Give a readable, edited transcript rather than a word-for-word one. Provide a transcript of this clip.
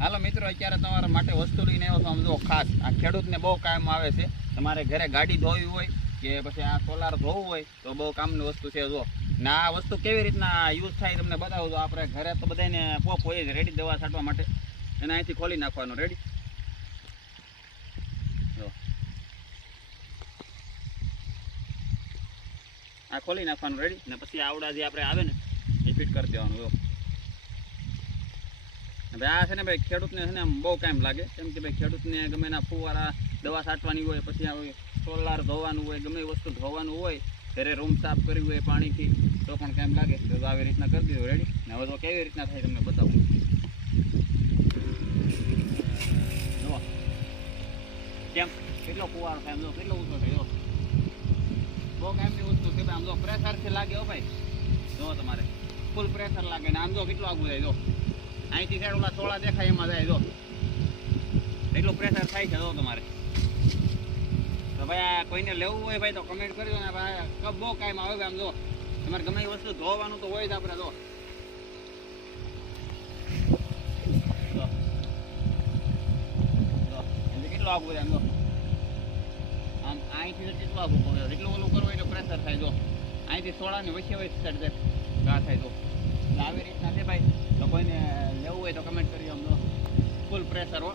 હાલો મિત્રો, અત્યારે તમારા માટે વસ્તુ લઈને આવ્યો છું. આમ જો ખાસ આ ખેડૂતને બહુ કામ આવે છે. તમારે ઘરે ગાડી ધોવી હોય કે પછી આ સોલાર ધોવું હોય તો બહુ કામની વસ્તુ છે. જો ને આ વસ્તુ કેવી રીતના યુઝ થાય તમને બતાવું. તો આપણે ઘરે તો બધાને પોપ હોય જ રેડી દવા છાંટવા માટે. એને અહીંથી ખોલી નાખવાનું. રેડી જો આ ખોલી નાખવાનું. રેડી ને પછી આવડા જે આપણે આવે ને એ ફિટ કરી દેવાનું. જો આ છે ને ભાઈ, ખેડૂતને છે ને આમ બહુ ટાઈમ લાગે. કેમ કે ભાઈ ખેડૂતને ગમે એના ફુવારા દવા છાંટવાની હોય, પછી સોલાર ધોવાનું હોય, ગમે વસ્તુ ધોવાનું હોય, ઘરે રૂમ સાફ કરવી હોય પાણીથી, તો પણ ટાઈમ લાગે. તો આવી રીતના કરી દીધું. રેડી ને હવે તો કેવી રીતના થાય તમને બતાવું. જો કેમ કેટલો ફુવારો થાય, જો કેટલો ઊંચો થાય. જો બહુ કામની વસ્તુ છે. આમ જો પ્રેશરથી લાગે હો ભાઈ. જો તમારે ફૂલ પ્રેશર લાગે ને આમ જો કેટલું આગું જાય. જો અહીંથી સાઈડ ઓલા થોડા દેખાય એમાં જાય. જો એટલું પ્રેશર થાય છે. જો તમારે તો ભાઈ આ કોઈને લેવું હોય ભાઈ તો કમેન્ટ કરજો ને ભાઈ. કપ બહુ કામ આવે. આમ જો તમારે ગમે એ વસ્તુ ધોવાનું તો હોય જ આપણે. જો કેટલું આગું જાય. આમ જો આમ અહીંથી કેટલું આગું પડે. એટલું ઓલું કરવું એટલે પ્રેશર થાય. જો અહીંથી સોડાની વચ્ચે સાઈડ ઘા થાય. જો એટલે આવી રીતના છે ભાઈ. તો કોઈને લેવું હોય તો કમેન્ટ કરજો. આમ જો ફૂલ પ્રેશર હો.